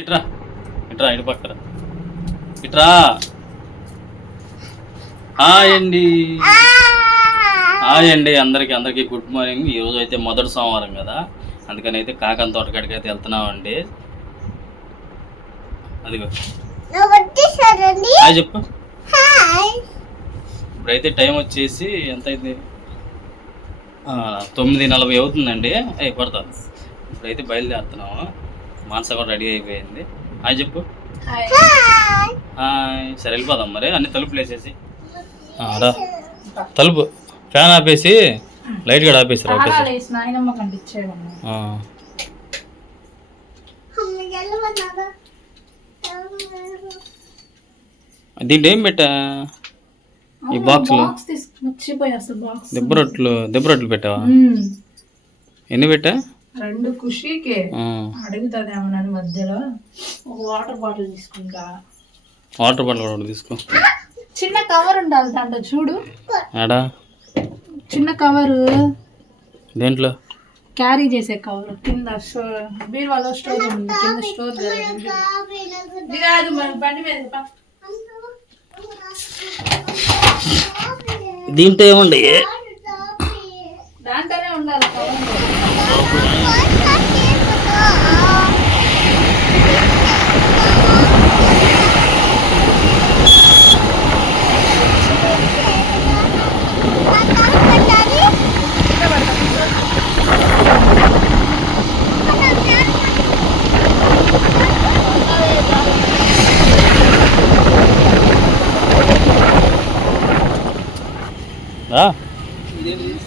ఇట్రా. ఇట్రా ఇటు పక్కన. ఇట్రా. హాయ్ అండి. హాయ్ అండి అందరికి అందరికి గుడ్ మార్నింగ్. ఈ రోజు అయితే మొదటి సోమవారం కదా. అందుకని అయితే కాకం తోటకాడికి అయితే వెళ్తున్నామండి. అదిగో. హాయ్ చెప్పు. ఇప్పుడైతే టైం వచ్చేసి ఎంత అయింది తొమ్మిది నలభై అవుతుందండి. పడతా ఇప్పుడైతే బయలుదేరుతున్నాము. మానస కూడా రెడీ అయిపోయింది. హాయ్ చెప్పు. హాయ్. హాయ్. సరే వెళ్ళిపోదాం మరి. అన్ని తలుపులు వేసేసి ఆ, రా. తలుపు. ఫ్యాన్ ఆపేసి లైట్ కూడా ఆపేసి రా ఆపేసి దీంట్లో ఏం పెట్టా? ఈ బాక్స్లో బాక్స్ తీసుకు మర్చిపోయి అసలు బాక్స్ దెబ్బ రొట్లు దెబ్బ రొట్లు పెట్టావా. ఎన్ని పెట్టా? రెండు ఖుషీకే ఆ, అడుగుతుందేమోనని మధ్యలో. ఒక వాటర్ బాటిల్ తీసుకుంటా. వాటర్ బాటిల్ కూడా ఒకటి తీసుకో. చిన్న కవర్ ఉండాలి దాంట్లో చూడు. ఆడా? చిన్న కవరు. దేంట్లో? క్యారీ చేసే కవర్ కింద స్టోర్ బీరువాలో స్టోర్ ఉంది కింద స్టోర్ కాదు బండి మీద. దీంట్లో ఏముంది దాంట్లోనే ఉండాలి కవర్.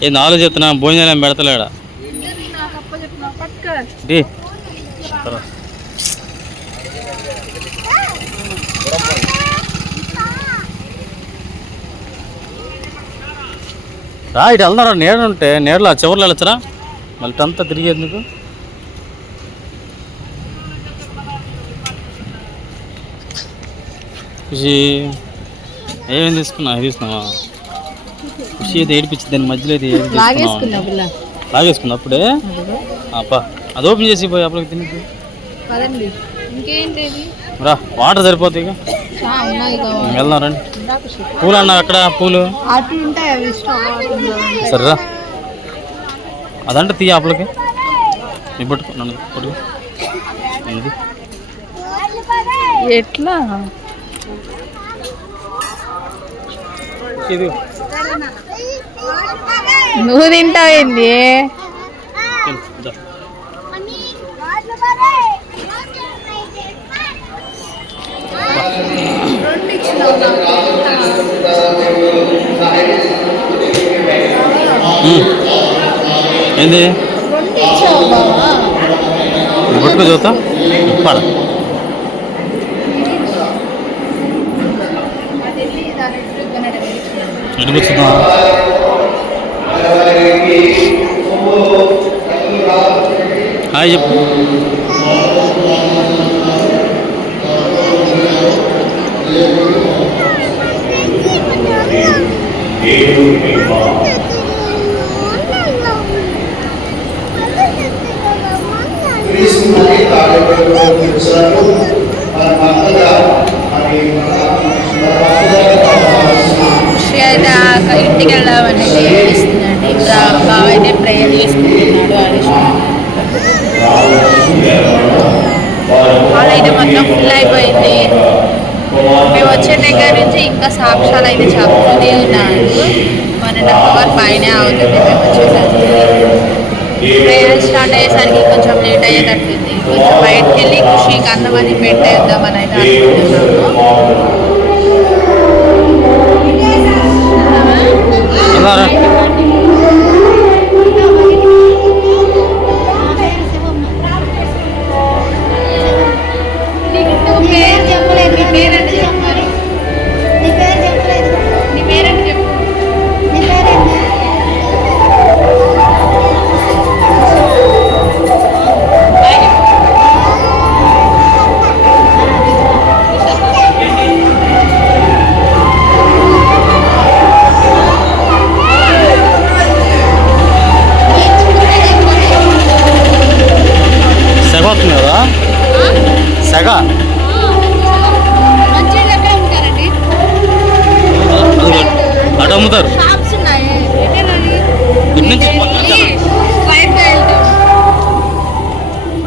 ఏ నాలుగు చెప్తున్నా భోజనాలు ఏం పెడతలేడా? రా ఇటు వెళ్దారా. నీడ ఉంటే నీడలో చివర్లో వెళ్ళొచ్చరా. మళ్ళీ అంతా తిరిగి ఎందుకు? ఏమేమి తీసుకున్నా తీసుకున్నావా? ఖుషి అయితే ఏడిపించింది దాని మధ్యలో అయితే లాగేసుకుంది అప్పుడే? అప్పా అది ఓపెన్ చేసి పోయి అప్పుడు తిని రా వాటర్ సరిపోతాయి వెళ్దాం రండి. పూలు అన్నా అక్కడ పూలు? సరేరా అదంటే తీయ అప్పలకి నీ పట్టుకో నన్ను పట్టుకో. ఇది ఎట్లా? ఇది. నువ్వు తింటావేంది ఏంది? ఇది పట్టుకో చూద్దాం పడ హాయ్ చెప్పు ఖుషి అయితే ఇంటికి వెళ్దామని ఏడుస్తుందండి ఇంకా బావ అయితే ప్రేయర్ చేసుకుంటున్నాడు హాల్ అయితే మొత్తం ఫుల్ అయిపోయింది. మేము వచ్చిన దగ్గర నుంచి ఇంకా సాక్ష్యాలు అయితే చెప్తూనే ఉన్నాడు వన్ అండ్ హాఫ్ అవర్ పైన అవుతుంది. మేము వచ్చేసరికి ప్రేయర్ స్టార్ట్ అయ్యేసరికి కొంచెం లేట్ అయ్యేటట్టుంది. కొంచెం బయటకు వెళ్ళి ఖుషికి అంతమంది పెట్టేద్దామని అయితే అనుకుంటున్నాము. আপনার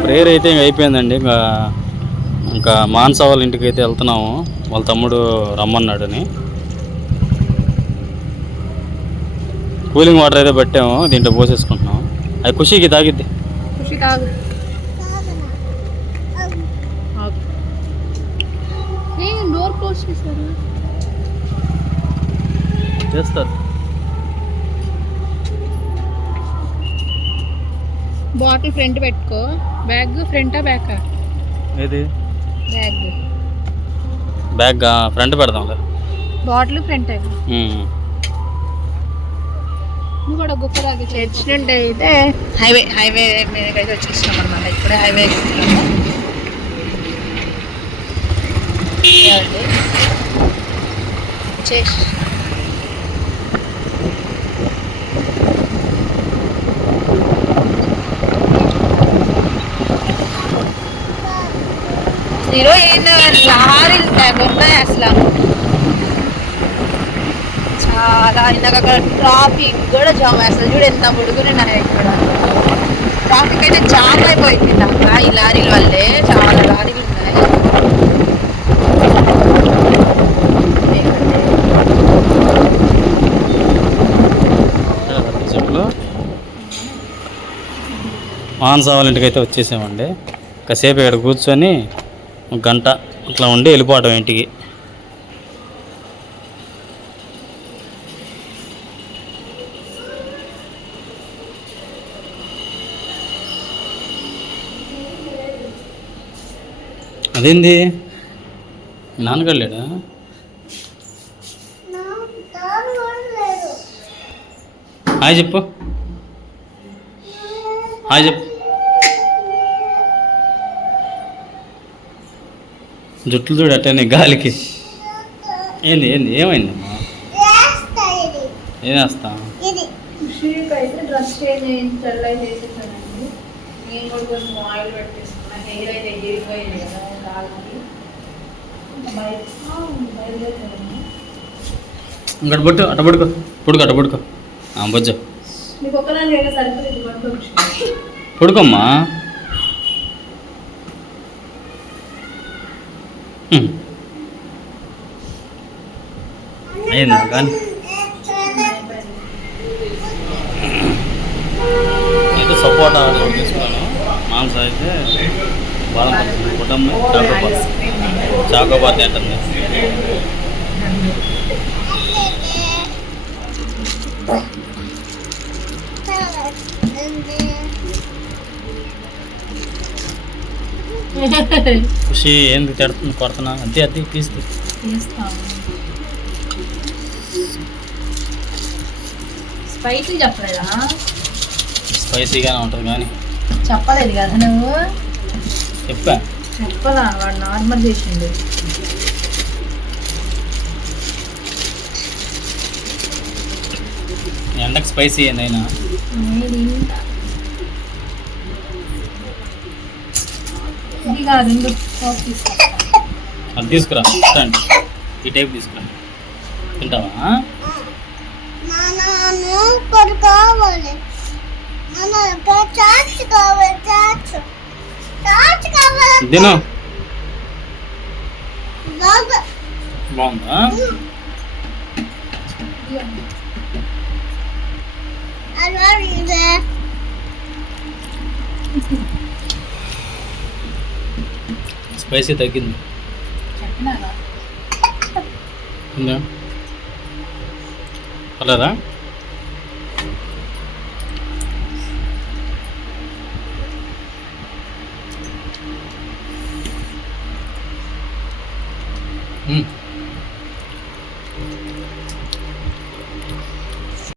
ప్రేయర్ అయితే ఇంక అయిపోయిందండి. ఇంకా ఇంకా మానస వాళ్ళ ఇంటికి అయితే వెళ్తున్నాము. వాళ్ళ తమ్ముడు రమ్మన్నాడని. కూలింగ్ వాటర్ అయితే పెట్టాము. దీంట్లో పోసేసుకుంటున్నాం. అది ఖుషికి తాగిద్ది. చేస్తారు. బాటిల్ ఫ్రంట్ పెట్టుకో. బ్యాగ్ ఫ్రంటా బ్యాకా? ఏది? Bag. Bag front పెడదాంలే. Bottle front. నువ్వు కూడా గొప్ప తాగి చర్చ్ నుండి అయితే హైవే హైవే మీదకి అయితే వచ్చేసినాం అనమాట ఇప్పుడే హైవే? చేస్ ఈరోజు ఏందో లారీలు తెగ ఉన్నాయి అసలు. చాలా ఇందాక అక్కడ ట్రాఫిక్ కూడా జామ్ అసలు. చూడు ఎంత ముడుగునున్నాయి ఇక్కడ. ట్రాఫిక్ అయితే జామ్ అయిపోయింది ఇందాక ఈ లారీల వల్లే చాలా లారీలు ఉన్నాయి. చెట్లు మానస వాళ్ళ ఇంటికి అయితే వచ్చేసామండి. కాసేపు ఇక్కడ కూర్చొని గంట అట్లా ఉండి వెళ్ళిపోవటం ఇంటికి. అదేంది? నాన్నగలేడా హాయ్ చెప్పు. హాయ్ చెప్పు. జుట్లు చూడు అట్టనే గాలికి. ఏంది ఏంది ఏమైందమ్మా ఏం వేస్తా ఇంకట పట్టు అట పడుకో పుడుకో అట పడుకో బొజ్జ. పడుకోమ్మా. హ్మ్. అయిందా కానీ అయితే సపోటా ఒకటి తీసుకున్నాను మాంస అయితే బాదం పప్పు కుటుంబం చాకోబార్ చాకోబార్ తింటుంది ఖుషి ఏంది తిడుతుంది కొడుతున్నా అంతే అద్దె తీసి స్పైసీ చెప్పలేదా? స్పైసీగానే ఉంటుంది కానీ. చెప్పలేదు కదా నువ్వు? చెప్పా. చెప్పలా వాడు నార్మల్ చేసిండు. ఎండకు స్పైసీ ఏందైనా? ఇది ఇది కాదు ఇందు పోపు తీసుకో. అది తీసుకురా రండి. ఈ టైప్ తీసుకురా. తింటావా? కావాలి. చాచ్ కావాలి చాచ్ చాచ్ కావాలి. స్పైసీ తగ్గింది. ఉందా? పర్లేదా? మ్మ్.